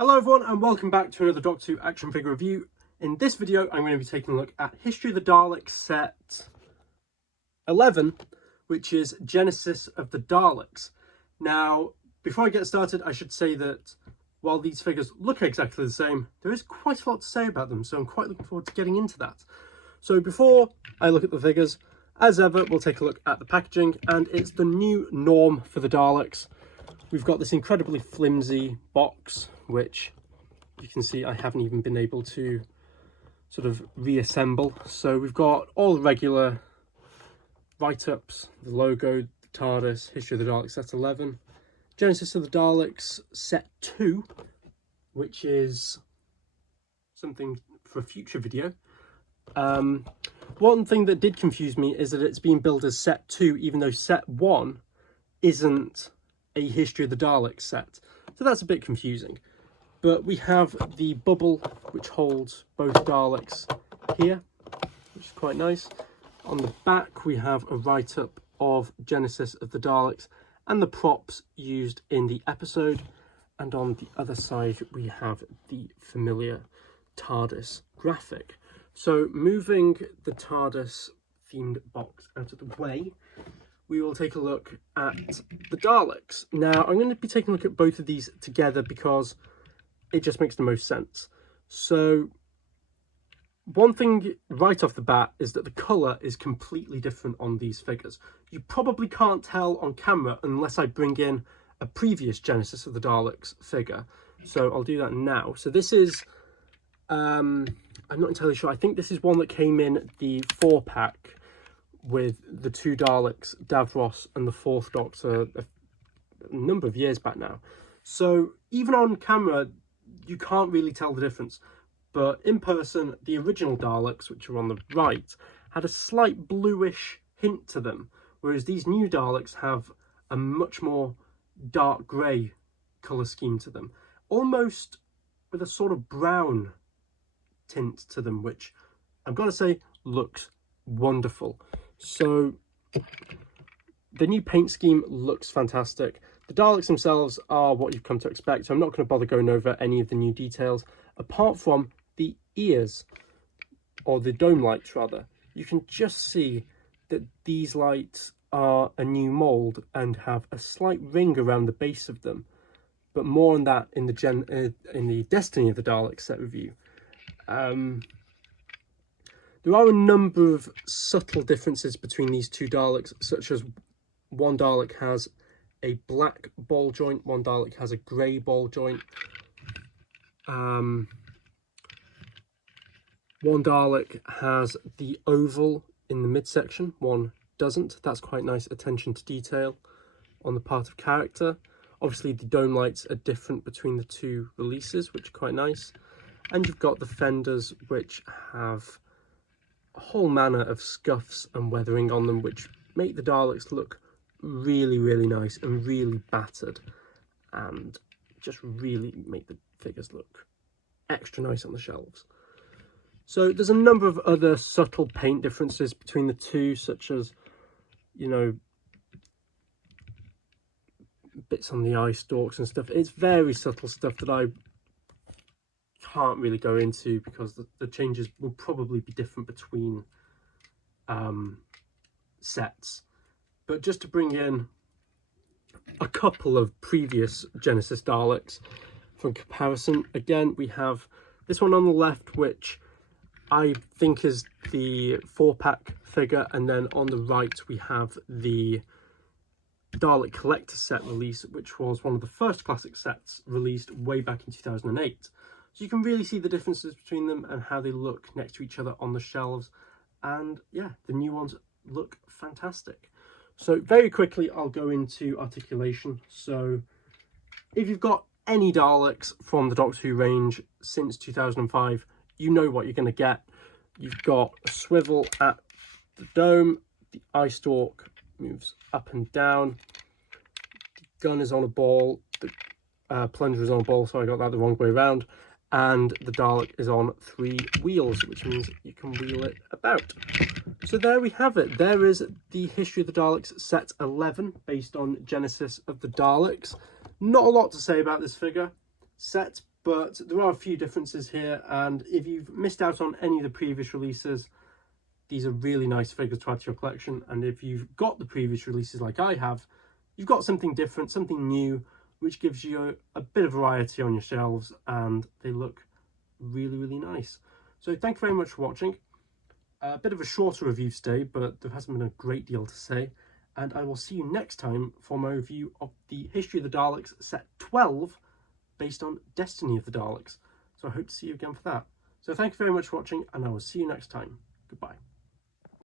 Hello everyone and welcome back to another Doctor Who action figure review. In this video I'm going to be taking a look at History of the Daleks set 11, which is Genesis of the Daleks. Now, before I get started, I should say that while these figures look exactly the same, there is quite a lot to say about them, so I'm quite looking forward to getting into that. So before I look at the figures, as ever, we'll take a look at the packaging, and it's the new norm for the Daleks. We've got this incredibly flimsy box, which you can see I haven't even been able to sort of reassemble. So we've got all the regular write-ups, the logo, the TARDIS, History of the Daleks set 11, Genesis of the Daleks set 2, which is something for a future video. One thing that did confuse me is that it's being billed as set 2, even though set 1 isn't a History of the Daleks set. So that's a bit confusing. But we have the bubble which holds both Daleks here, which is quite nice. On the back we have a write-up of Genesis of the Daleks and the props used in the episode. And on the other side we have the familiar TARDIS graphic. So moving the TARDIS themed box out of the way, we will take a look at the Daleks. Now I'm going to be taking a look at both of these together because it just makes the most sense. So one thing right off the bat is that the colour is completely different on these figures. You probably can't tell on camera unless I bring in a previous Genesis of the Daleks figure. So I'll do that now. So this is, I'm not entirely sure, I think this is one that came in the 4-pack with the two Daleks, Davros and the 4th Doctor, a number of years back now. So even on camera, you can't really tell the difference, but in person, the original Daleks, which are on the right, had a slight bluish hint to them, whereas these new Daleks have a much more dark grey colour scheme to them, almost with a sort of brown tint to them, which I've got to say looks wonderful. So the new paint scheme looks fantastic. The Daleks themselves are what you've come to expect, so I'm not going to bother going over any of the new details, apart from the ears, or the dome lights rather. You can just see that these lights are a new mould and have a slight ring around the base of them, but more on that in the Destiny of the Daleks set review. There are a number of subtle differences between these two Daleks, such as one Dalek has a black ball joint, one Dalek has a grey ball joint. One Dalek has the oval in the midsection, one doesn't. That's quite nice attention to detail on the part of character. Obviously the dome lights are different between the two releases, which are quite nice. And you've got the fenders, which have a whole manner of scuffs and weathering on them, which make the Daleks look really, really nice and really battered, and just really make the figures look extra nice on the shelves. So there's a number of other subtle paint differences between the two, such as, you know, bits on the eye stalks and stuff. It's very subtle stuff that I can't really go into because the changes will probably be different between sets. But just to bring in a couple of previous Genesis Daleks for comparison, again we have this one on the left, which I think is the 4-pack figure, and then on the right we have the Dalek Collector set release, which was one of the first classic sets released way back in 2008. So you can really see the differences between them and how they look next to each other on the shelves. And yeah, the new ones look fantastic. So very quickly, I'll go into articulation. So if you've got any Daleks from the Doctor Who range since 2005, you know what you're going to get. You've got a swivel at the dome, the eye stalk moves up and down, the gun is on a ball, the plunger is on a ball, so I got that the wrong way around, and the Dalek is on 3 wheels, which means you can wheel it about. So there we have it. There is the History of the Daleks set 11, based on Genesis of the Daleks. Not a lot to say about this figure. Set but there are a few differences here, and if you've missed out on any of the previous releases, these are really nice figures to add to your collection. And if you've got the previous releases like I have, you've got something different, something new, which gives you a bit of variety on your shelves, and they look really, really nice. So thank you very much for watching. A bit of a shorter review today, but there hasn't been a great deal to say, and I will see you next time for my review of the History of the Daleks set 12, based on Destiny of the Daleks. So I hope to see you again for that. So thank you very much for watching, and I will see you next time. Goodbye.